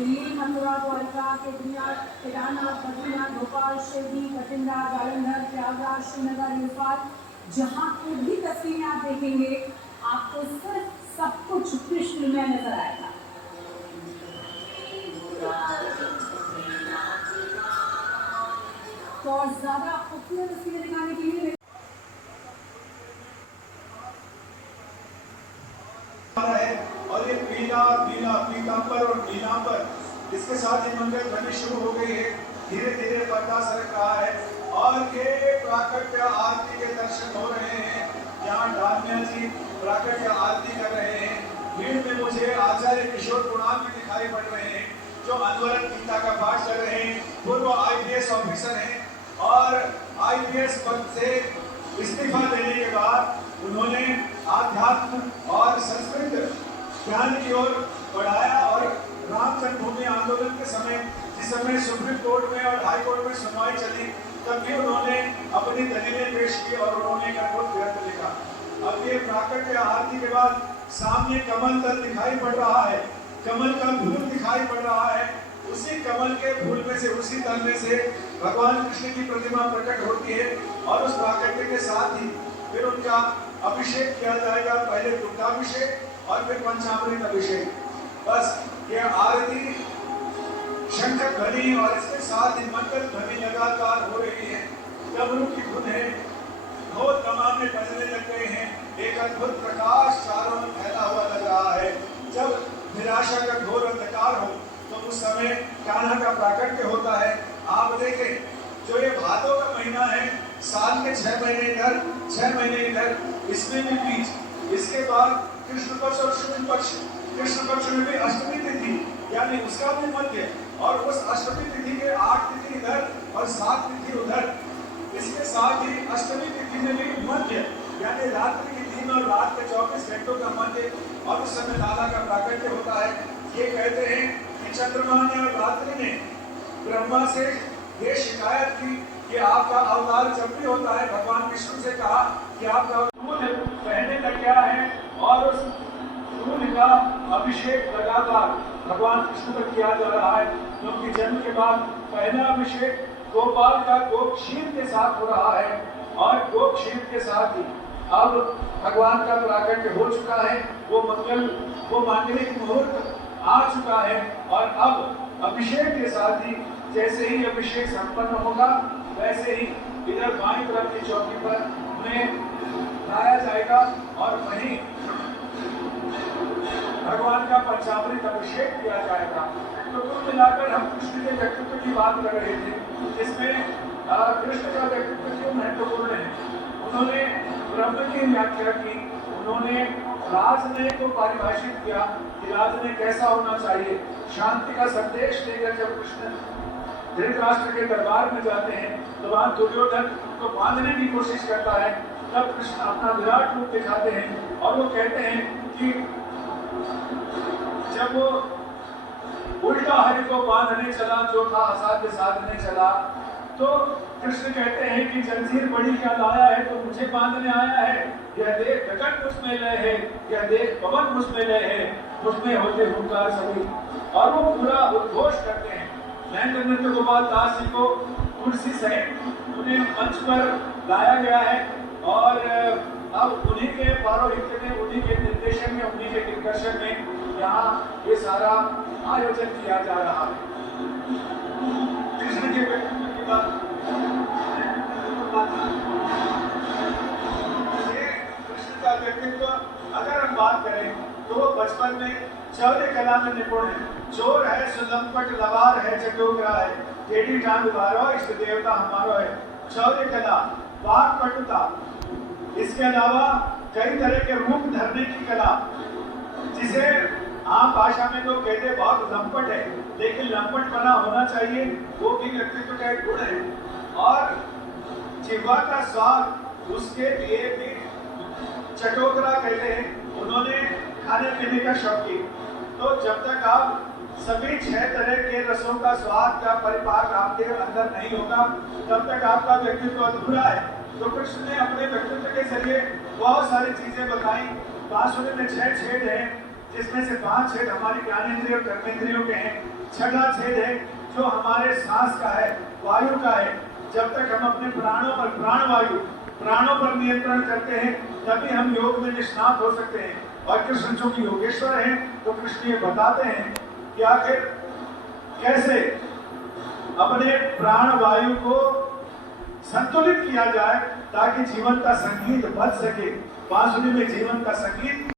दिल्ली, मथुरा, द्वारका, केदारनाथ, बद्रीनाथ, भोपाल, शिरडी, बठिंडा, जालंधर, प्रयागराज, श्रीनगर, नेपाल, जहाँ पे भी तस्वीरें आप देखेंगे आपको सिर्फ सब कुछ कृष्ण में नजर आएगा। तो और ज्यादा खूबसूरत तस्वीरें दिखाने के लिए और ये पीला नीला पीतांबर और नीलांबर इसके साथ ये मंगल ध्वनि शुरू हो गई है। धीरे धीरे पर्दा सरक रहा है और ये प्राकट्य आरती के दर्शन हो रहे हैं। यहाँ डालमिया जी प्राकट्य आरती कर रहे हैं। भीड़ में मुझे आचार्य किशोर कुणाल भी दिखाई पड़ रहे हैं जो अनवरत गीता का पाठ कर रहे हैं। पूर्व IPS ऑफिसर हैं और IPS पद से इस्तीफा देने के बाद उन्होंने आध्यात्म और संस्कृत ज्ञान की ओर बढ़ाया और राम जन्मभूमि आंदोलन के समय जिस समय सुप्रीम कोर्ट में और हाई कोर्ट में सुनवाई चली तब भी उन्होंने अपनी दलीलें पेश की और उन्होंने एक अद्भुत ग्रंथ लिखा। अब ये प्राकट्य आरती के बाद सामने कमल दल दिखाई पड़ रहा है, कमल का फूल दिखाई पड़ रहा है। उसी कमल के फूल में से उसी दल में से भगवान कृष्ण की प्रतिमा प्रकट होती है और उस प्राकट्य के साथ ही फिर उनका अभिषेक किया जाएगा। पहले दुग्धाभिषेक और फिर पंचामृत अभिषेक। बस ये आरती शंकर ध्वनि और इसके साथ ही मंगल ध्वनि लगातार हो रही है। डमरू की धुन है, ढोल कमाने बजने लग गए हैं। एक अद्भुत प्रकाश चारों ओर फैला हुआ लग रहा है। जब निराशा का घोर अंधकार हो तो उस समय कान्हा का प्राकट्य होता है। आप देखें जो ये भादों का महीना है, साल के 6 महीने इधर 6 महीने इधर, इसमें भी बीच, इसके बाद कृष्ण पक्ष और शुक्ल पक्ष, कृष्ण पक्ष में भी अष्टमी तिथि यानी उसका भी मध्य और उस अष्टमी तिथि के 8 तिथि इधर और 7 तिथि उधर। इसके साथ ही अष्टमी तिथि में भी मध्य यानी रात्रि की 3 और रात के 24 घंटों का मध्य और उस समय लाला का प्राकट्य होता है। ये कहते हैं कि चंद्रमा ने और रात्रि ने ब्रह्मा से ये शिकायत की कि आपका अवतार जब भी होता है भगवान विष्णु से कहा कि आपका दूध पहने लग गया है और उस दूध का अभिषेक लगातार भगवान कृष्ण पर किया जा रहा है क्योंकि जन्म के बाद पहला अभिषेक गोपाल का गोप क्षीर के साथ हो रहा है और गोप क्षीर के साथ ही अब भगवान का प्राकट्य हो चुका है। वो मांगलिक मुहूर्त आ चुका है और अब अभिषेक के साथ ही जैसे ही अभिषेक संपन्न होगा वैसे ही इधर बाईं तरफ की चौकी पर उन्हें लाया जाएगा और वहीं भगवान का पंचामृत अभिषेक किया जाएगा। तो कुल मिलाकर हम कृष्ण के व्यक्तित्व की बात कर रहे थे जिसमें कृष्ण का व्यक्तित्व क्यों महत्वपूर्ण है। उन्होंने ब्रह्म की व्याख्या की, उन्होंने राजनय को परिभाषित किया कि राजनय कैसा होना चाहिए। शांति का संदेश देकर जब कृष्ण धृतराष्ट्र के दरबार में जाते हैं तो वहां दुर्योधन को बांधने की कोशिश करता है। तब कृष्ण अपना विराट रूप दिखाते हैं और वो कहते हैं कि जब वो उल्टा हरि को बांधने चला जो था असाध्य साधने चला तो कृष्ण कहते हैं कि जंजीर बड़ी क्या लाया है तो मुझे बांधने आया है। यह देख गगन मुझमें लय है, यह देख पवन मुझमें लय है, मुझमें होते हुंकार सभी। और वो पूरा उद्घोष करते हैं। महेंद्र नंद गोपाल दास जी को कुर्सी सहित उन्हें मंच पर लाया गया है और अब उन्हीं के पौरोहित्य में, उन्हीं के निर्देशन में, उन्हीं के दिग्दर्शन में यहाँ ये सारा आयोजन किया जा रहा है। कृष्ण के व्यक्तित्व की बात, ये कृष्ण का व्यक्तित्व अगर हम बात करें तो वो बचपन में चौर्य कला में निपुण है। चोर है, सुलंपट लवार है, चटोरा है, टेढ़ी टांग उभारो, इष्ट देवता हमारो है। चौर्य कला, वाक पटुता, इसके अलावा कई तरह के रूप धरने की कला जिसे आम भाषा में तो कहते बहुत लंपट है लेकिन लंपट बना होना चाहिए, वो भी व्यक्तित्व का एक गुण है। और जिह्वा का स्वाद उसके लिए भी चटोकरा कहते हैं। उन्होंने खाने पीने का शौकीन। तो जब तक आप सभी 6 तरह के रसों का स्वाद का परिपाक आपके अंदर नहीं होगा तब तक आपका व्यक्तित्व अधूरा है। तो कृष्ण ने अपने व्यक्तित्व के जरिए बहुत सारी चीजें बताई। बांसुरी में 6 छेद हैं जिसमें से 5 छेद हमारी ज्ञानेंद्रिय और कर्मेंद्रियों के हैं। छठा छेद है जो हमारे सांस का है, वायु का है। जब तक हम अपने प्राणों पर नियंत्रण करते हैं तभी हम योग में निष्णात हो सकते हैं। और कृष्ण चूंकि योगेश्वर हैं तो कृष्ण ये बताते हैं कि आखिर कैसे अपने प्राण वायु को संतुलित किया जाए ताकि जीवन का संगीत बच सके। बांसुरी में जीवन का संगीत